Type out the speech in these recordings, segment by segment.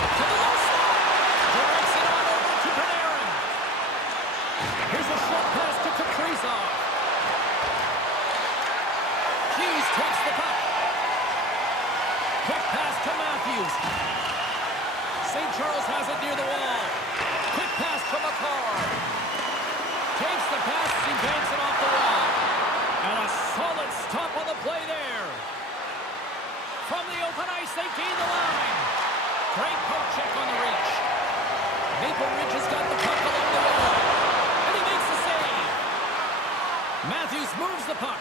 To the low side. Directs it on over to Panarin. Here's a short pass to Kaprizov. Hughes takes the puck. Quick pass to Matthews. St. Charles has it near the wall. Quick pass to McCarr. Takes the pass as he banks it off the wall. And a solid stop on the play there. From the open ice, they gain the line. Great poke check on the reach. Maple Ridge has got the puck along the wall. And he makes the save. Matthews moves the puck.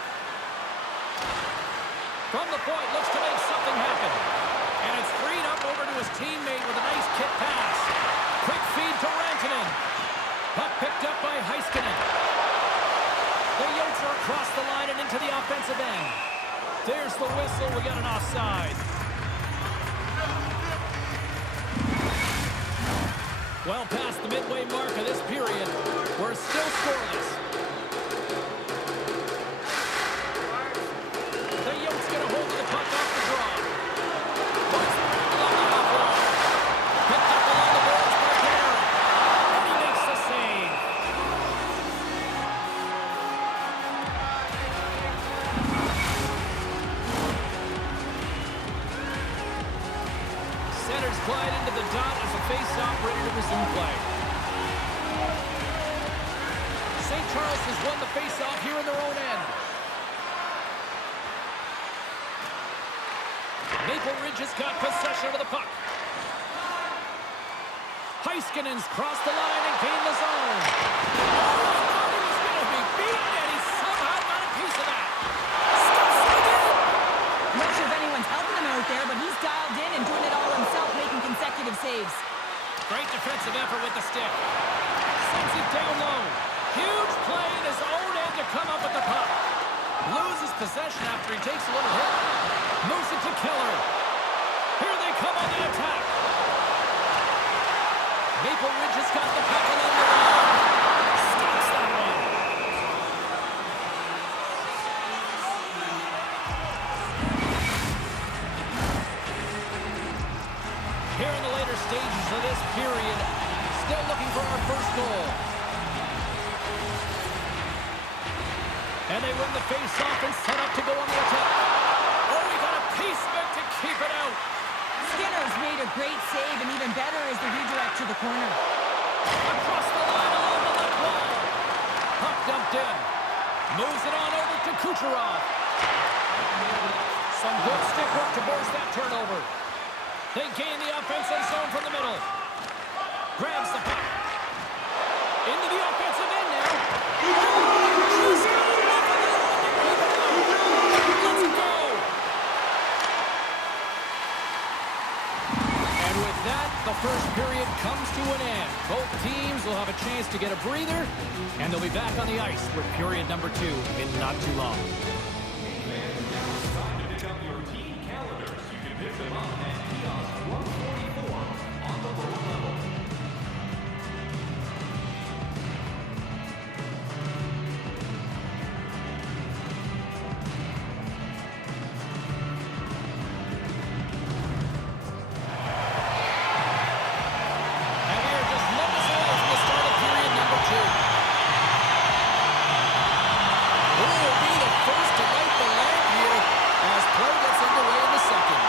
From the point, looks to make something happen. And it's freed up over to his teammate with a nice kit pass. Quick feed to Rantanen. Puck picked up by Heiskanen. The Yotes are across the line and into the offensive end. There's the whistle. We got an offside. Well past the midway mark of this period, we're still scoreless. The Yotes get a hold of the puck off the draw. Puts the puck along the half wall. Picked up along the boards by Panarin. And he makes the save. Centers glide into the dot as the face-off ready to resume play. St. Charles has won the face-off here in their own end. Maple Ridge has got possession of the puck. Heiskanen's crossed the line and gained the zone. Oh, I thought he was going to be beaten, and he somehow got a piece of that. Steps it again. Not sure if anyone's helping him out there, but he's dialed in and doing it all himself, making consecutive saves. Great defensive effort with the stick. Sends it down low. Huge play in his own end to come up with the puck. Loses possession after he takes a little hit. Moves it to Keller. Here they come on the attack. Maple Ridge has got the puck along the wall. Stops that one. Here in the later stages of this period, still looking for our first goal. And they win the face-off and set up to go on the attack. Oh, we got a piece of it to keep it out. Skinner's made a great save, and even better is the redirect to the corner. Across the line along the left wall. Puck dumped in. Moves it on over to Kucherov. Some good stick work to force that turnover. They gain the offensive zone from the middle. Grabs the puck. Into the offensive end now. Just got enough of that one to keep it out. Let's go. And with that, the first period comes to an end. Both teams will have a chance to get a breather, and they'll be back on the ice with period number 2 in not too long. Time to pick up your team calendars. You can pick them up at kiosk 144 on the lower level. And we are just moments away from the start of period number 2. Who will be the first to light the lamp here as play gets underway in the second?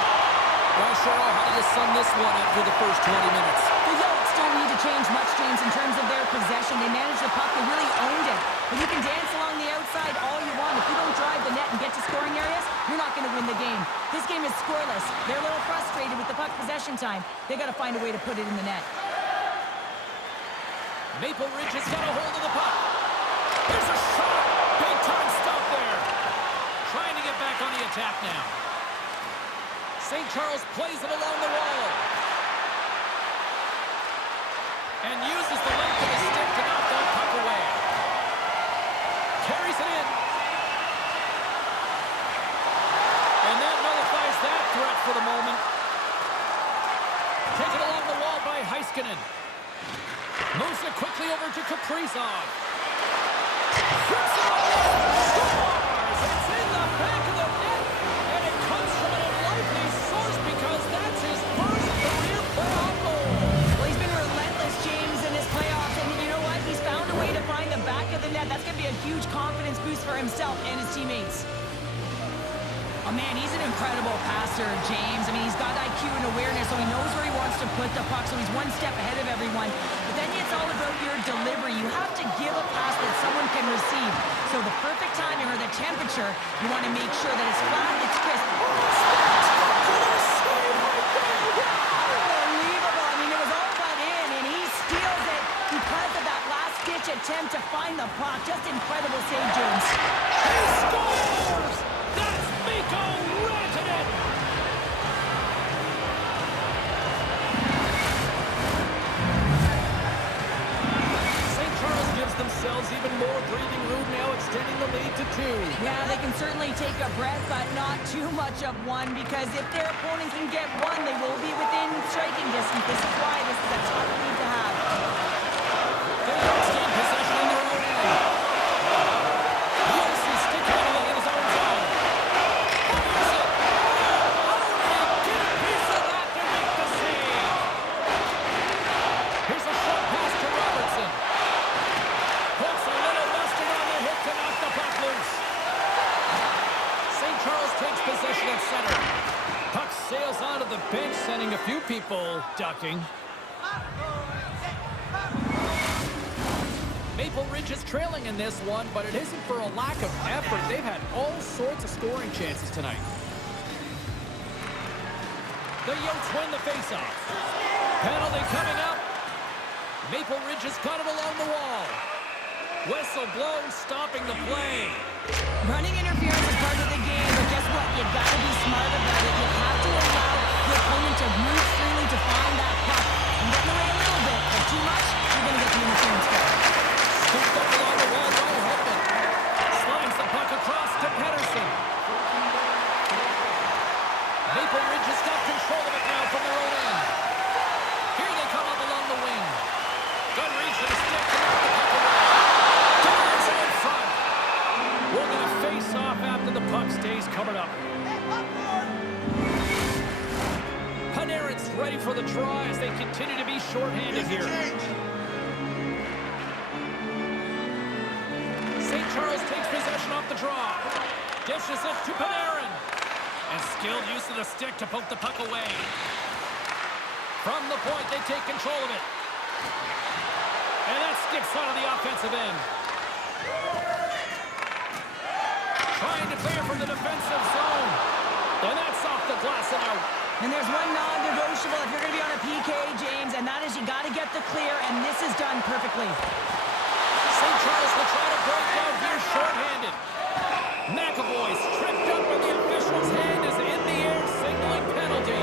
Well, Cheryl, how do you sum this one up for the first 20 minutes? The Yotes don't need to change much, James, in terms of their possession. They managed the puck. They really owned it. But you can dance along the outside all you want. If you don't drive the net and get to scoring areas, you're not going to win the game. This game is scoreless. They're a little frustrated with the puck possession time. They got to find a way to put it in the net. Maple Ridge has got a hold of the puck. There's a shot. Big time stop there. Trying to get back on the attack now. St. Charles plays it along the wall. And uses the length of the stick to knock that puck away. Carries it in. And that nullifies that threat for the moment. Taken along the wall by Heiskanen. Moves it quickly over to Kaprizov. Shoots it on net. Scores! It's in the back of the net. And it comes from an unlikely source because that's his first career playoff goal. so he knows where he wants to put the puck, so he's one step ahead of everyone. But then it's all about your delivery. You have to give a pass that someone can receive. So the perfect timing or the temperature, you want to make sure that it's flat, it's crisp. Unbelievable. I mean, it was all but in, and he steals it because of that last-ditch attempt to find the puck. Just incredible save, James. He scores! That's Mikko Rantanen! St. Charles gives themselves even more breathing room now, extending the lead to 2. Yeah, they can certainly take a breath, but not too much of one, because if their opponent can get one, they will be within striking distance. This is why this is a tough lead to have. They gain possession in their own end. Yes, he's stick handling in his own zone. Fires it. Oh, get a piece of that to make the save. Here's a short pass to Robertson. Puts a little mustard on the hit to knock the puck loose. St. Charles takes possession at center. Puck sails onto the bench, sending a few people ducking. Maple Ridge is trailing in this one, but it isn't for a lack of effort. They've had all sorts of scoring chances tonight. The Yotes win the faceoff. Penalty coming up. Maple Ridge has got it along the wall. Whistle blown, stopping the play. Running interference is part of the game, but guess what? You got to be smart about it. You have to allow the opponent to move freely to find that puck. I'm getting away a little bit, but too much, you're going to get the interference call. Scooped up along the wall by Hedman. Slides the puck across to Pedersen. Maple Ridge has got control of it now from their own end. Here they come up along the wing. Good reach with a stick to knock the puck away. Turns it in front. We're going to face off after the puck stays covered up. Panarin's ready for the draw as they continue to be shorthanded here. St. Charles takes possession off the draw. Dishes it to Panarin. And skilled use of the stick to poke the puck away. From the point, they take control of it. And that skips out of the offensive end. Trying to clear from the defensive zone. And that's off the glass and out. And there's one non-negotiable if you're going to be on a PK, James, and that is you got to get the clear, and this is done perfectly. St. Charles will try to break down here shorthanded. McAvoy's tripped up, and the official's hand is in the air, signaling penalty.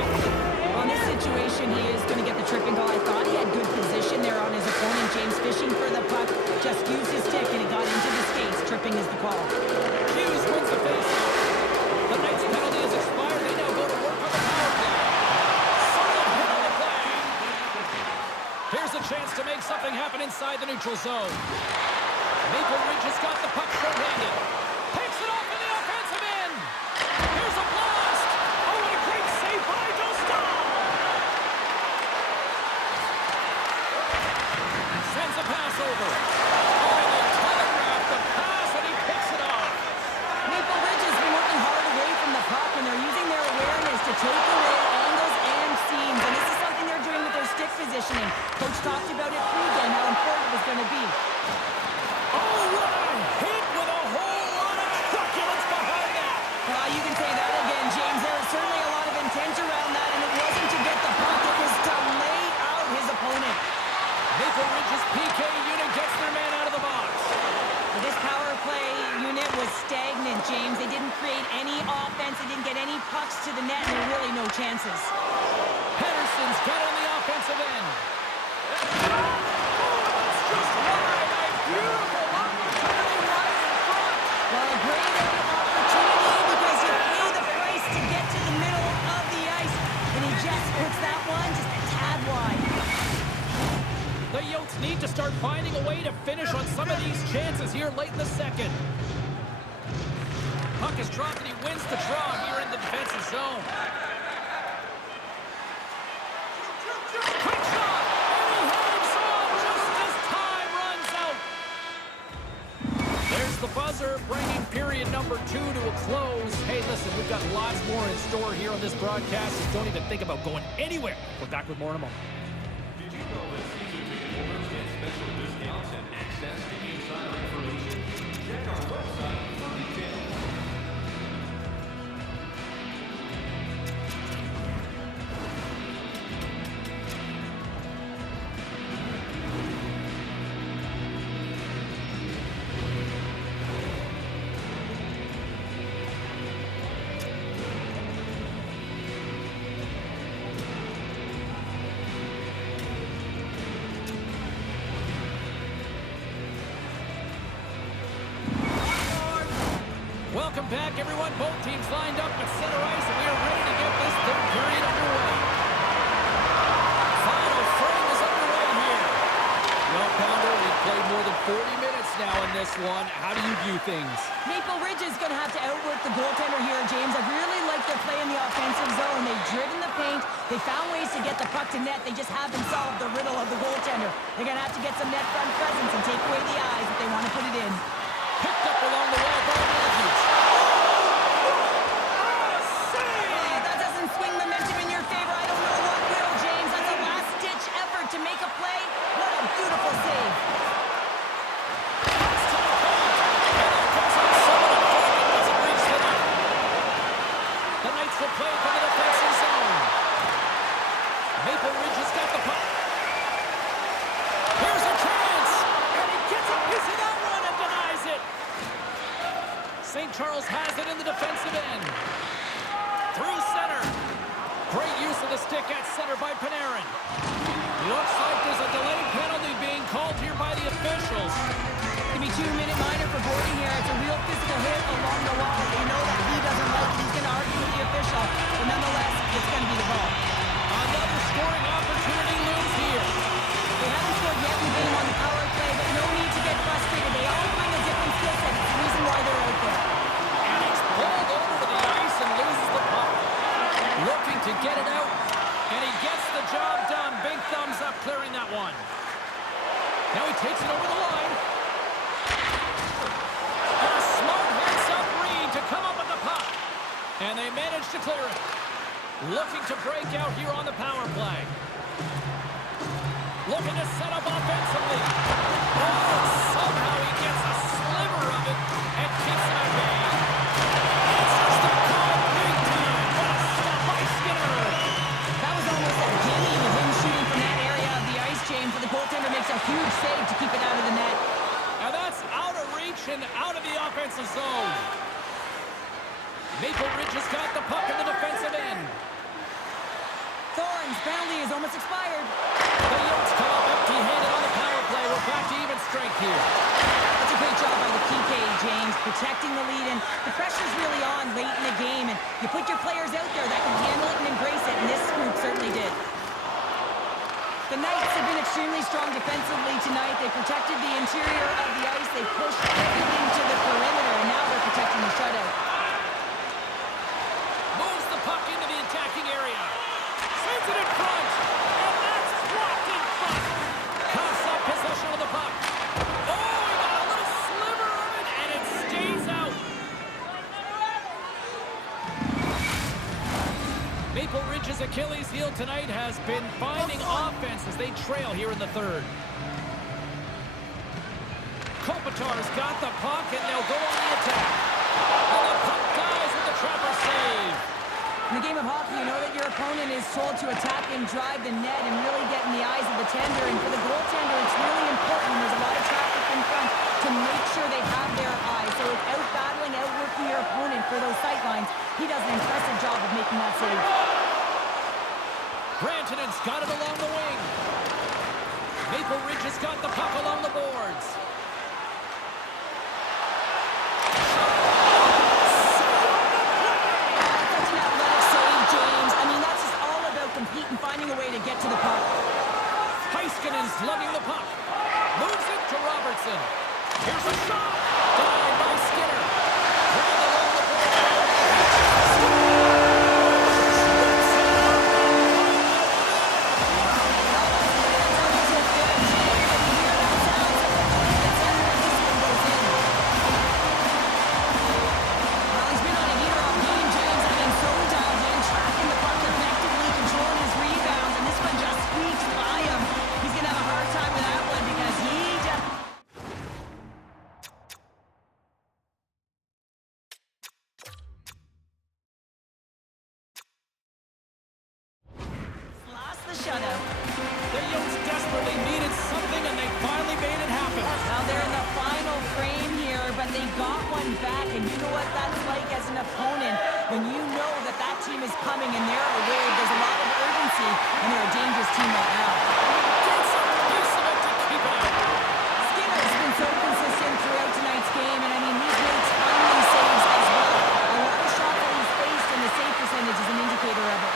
On this situation, he is going to get the tripping goal. I thought he had good position there on his opponent. James fishing for the puck, just used his stick, and he got into the skates. Tripping is the call. Hughes wins the faceoff. The Knights' penalty is expired. They now go to work on the power play. Solid hit on the play. Here's a chance to make something happen inside the neutral zone. Maple Ridge has got the puck short-handed. Picks it off in the offensive end. Here's a blast. Oh, what a great save by Dostal. Sends a pass over. Oh, and they telegraph the pass, and he picks it off. Maple Ridge has been working hard away from the puck, and they're using their awareness to take away angles and seams. And this is something they're doing with their stick positioning. Coach talked about it pre-game, how important it was going to be. Oh, what a hit with a whole lot of truculence behind that. You can say that again, James. There was certainly a lot of intent around that, and it wasn't to get the puck. It was to lay out his opponent. Maple Ridge's PK unit gets their man out of the box. But this power play unit was stagnant, James. They didn't create any offense. They didn't get any pucks to the net, and there were really no chances. Pedersen's got on the offensive end. Oh, that's just wide. A beautiful opportunity right in front. Well, a great opportunity because you pay the price to get to the middle of the ice. And he just puts that one just a tad wide. The Yotes need to start finding a way to finish on some of these chances here late in the second. Puck is dropped and he wins the draw here in the defensive zone. Quick shot! And he hangs on just as time runs out. There's the buzzer, bringing period period number 2 to a close. Hey, listen, we've got lots more in store here on this broadcast, so don't even think about going anywhere. We're back with more in a moment. Did you know that season ticket holders get special discounts and access to insider information? Check our website for details. Welcome back, everyone. Both teams lined up at center ice, and we are ready to get this third period underway. Final frame is underway here. Well, Pounder, we've played more than 40 minutes now in this one. How do you view things? Maple Ridge is going to have to outwork the goaltender here, James. I really like their play in the offensive zone. They've driven the paint. They found ways to get the puck to net. They just haven't solved the riddle of the goaltender. They're going to have to get some net front presence and take away the eyes if they want to put it in. Picked up along the wall by Matthews. That doesn't swing momentum in your favor. I don't know what will, James. That's a last-ditch effort to make a play. What a beautiful save. The Knights will play from the defensive zone. Maple Ridge has got the puck. Here's a chance, and he gets a piece of that one and denies it. St. Charles has it in the defensive end. Through center. Great use of the stick at center by Panarin. Looks like there's a delayed penalty being called here by the officials. It's going to be 2-minute minor for Gordon here. It's a real physical hit along the wall. They know that he doesn't like it. He's going to argue with the official. But nonetheless, it's going to be the ball. Another scoring opportunity looms here. They haven't scored yet in the game on the power play, but no need to get frustrated. They all bring a different skill set. It's the reason why they're out there. And he's pulled over to the ice and loses the puck. Looking to get it out, and he gets the job done. Big thumbs up clearing that one. Now he takes it over the line. And a smart heads-up read to come up with the puck. And they manage to clear it. Looking to break out here on the power play. Looking to set up offensively. Oh, somehow he gets a sliver of it and keeps it at bay. Answers the call big time. What a stop by Skinner. That was almost a game of him shooting from that area of the ice, James, but the goaltender makes a huge save to keep it out of the net. And that's out of reach and out of the offensive zone. Maple Ridge has got the puck in the defensive end. Thorn's penalty is almost expired. The Yotes come up empty-handed on the power play. We're back to even strength here. That's a great job by the PK, James, protecting the lead. And the pressure's really on late in the game, and you put your players out there that can handle it and embrace it, and this group certainly did. The Knights have been extremely strong defensively tonight. They protected the interior of the ice. They pushed everything to the perimeter, and now they're protecting the shutout. Moves the puck into the attacking area. Sends it in front. And that's blocked in front. Cuffs up possession of the puck. Oh, he got a little sliver of it, and it stays out. Maple Ridge's Achilles heel tonight has been finding offense as they trail here in the third. Kopitar's got the puck, and they'll go on the attack. And the puck dies with the trapper save. In the game of hockey, you know that your opponent is told to attack and drive the net and really get in the eyes of the tender. And for the goaltender, it's really important. There's a lot of traffic in front to make sure they have their eyes. So it's out-battling, outworking your opponent for those sight lines. He does an impressive job of making that save. Brantonen's got it along the wing. Maple Ridge has got the puck along the boards. Such an athletic save, James. I mean, that's just all about competing, finding a way to get to the puck. Heiskanen's lugging the puck. Moves it to Robertson. Here's a shot. Denied by Skinner. Dragged along the board. shutout. The Yotes desperately needed something, and they finally made it happen. Now they're in the final frame here, but they got one back, and you know what that's like as an opponent when you know that that team is coming and they're aware there's a lot of urgency, and they're a dangerous team right now. Gets a piece of it to keep it out. Skinner's been so consistent throughout tonight's game, and I mean, he's made timely saves as well. A lot of shots that he's faced, and the save percentage is an indicator of it.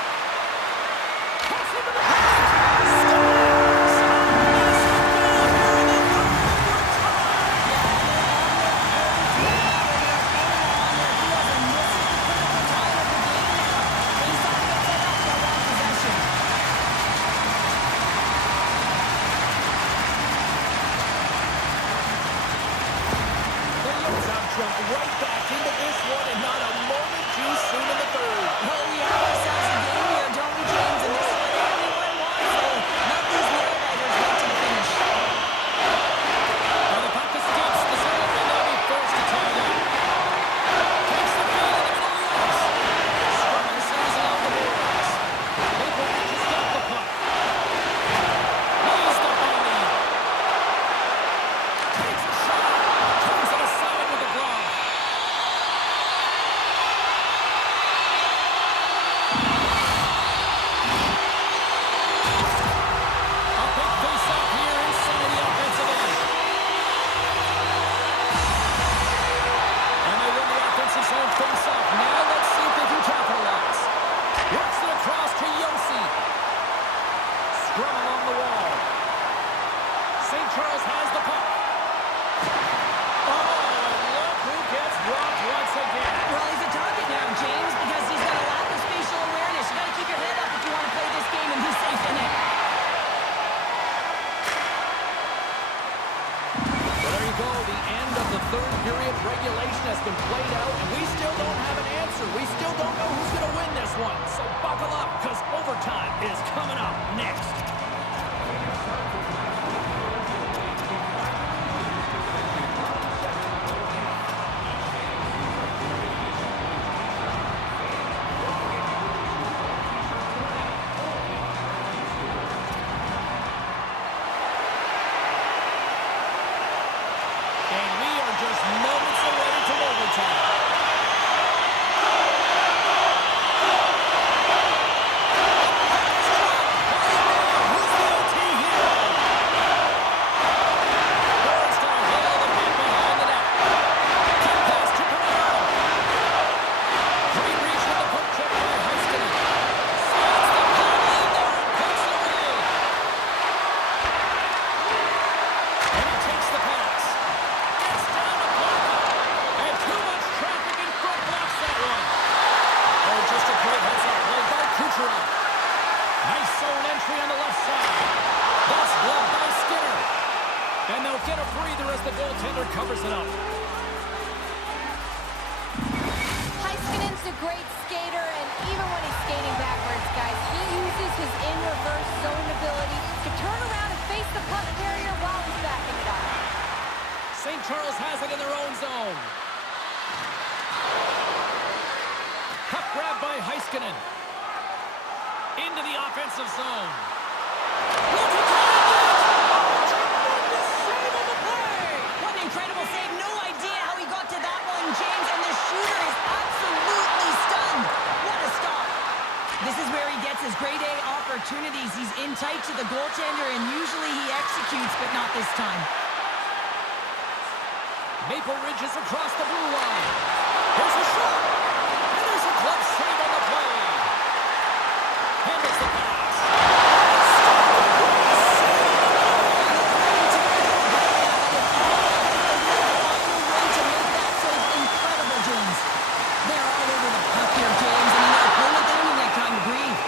Jumped right back into this one, and not a moment too soon in the third. Well, we have ourselves a game here, don't we, James? And this is what everyone wants, so not these nail-biters right to the finish. Now the puck escapes the zone, and they'll be forced to tie it up. Takes the feed in the middle of the ice. Strumming sails along the boards. Maple Ridge has got the puck. Lays the body. Takes a shot. Turns it aside with a glove. A big face-off here inside the offensive end. And they win the offensive zone face-off. Now let's see if they can capitalize. Works it across to Yossi. Scrum along the wall. St. Charles has the puck. Oh, and look who gets rocked once again. Well, he's a target now, James, because he's got a lack of spatial awareness. You got to keep your head up if you want to play this game and be safe in it. Well, there you go. The end of the third period. Regulation has been played out, and we still don't have an answer. We still don't know who's going to win this one. So buckle up, because overtime is coming up next. And we are just moments away from overtime. Who's the OT hero? Forced on a hole the puck behind the net. Kick pass to Pinero. Great reach with the puck check by Heiskanen. Slides the puck in there and puts it away. And he takes the pass. Gets down to block it. And too much traffic in front blocks that one. Oh, just a great heads-up play by Kucherov. Nice zone entry on the left side. That's gloved by Skinner. And they'll get a breather as the goaltender covers it up. Heiskanen's a great skater, and even when he's skating backwards, guys, he uses his in-reverse zone ability to turn around and face the puck carrier while he's backing it up. St. Charles has it in their own zone. Puck grab by Heiskanen. Into the offensive zone. Look at that! Tremendous save on the play! What an incredible save. No idea how he got to that one, James, and the shooter is absolutely stunned. What a stop. This is where he gets his grade A opportunities. He's in tight to the goaltender, and usually he executes, but not this time. Maple Ridge is across the blue line. Here's a shot. And there's a glove save on the play. Handles the pass. Incredible, James. They're all over the puck here, James, and their opponent, they don't even have time to breathe.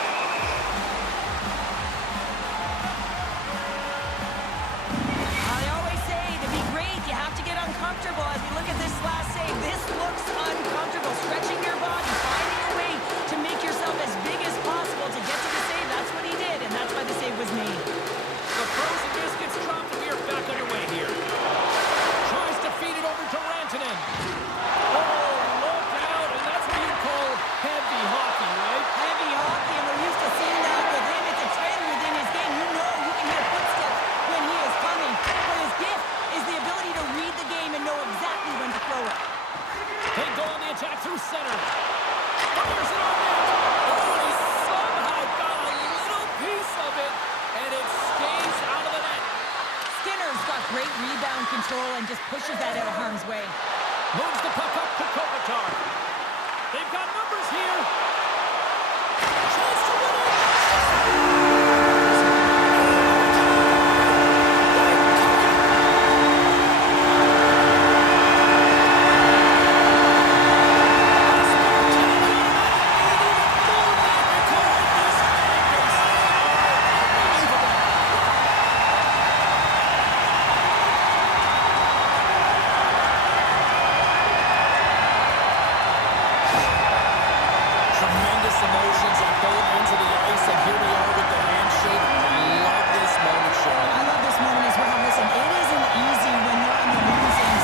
I always say, to be great, you have to get uncomfortable. As we look at this last save, this looks uncomfortable. Stretching your body, finding a way great rebound control and just pushes that out of harm's way. Moves the puck up to Kopitar. They've got numbers here.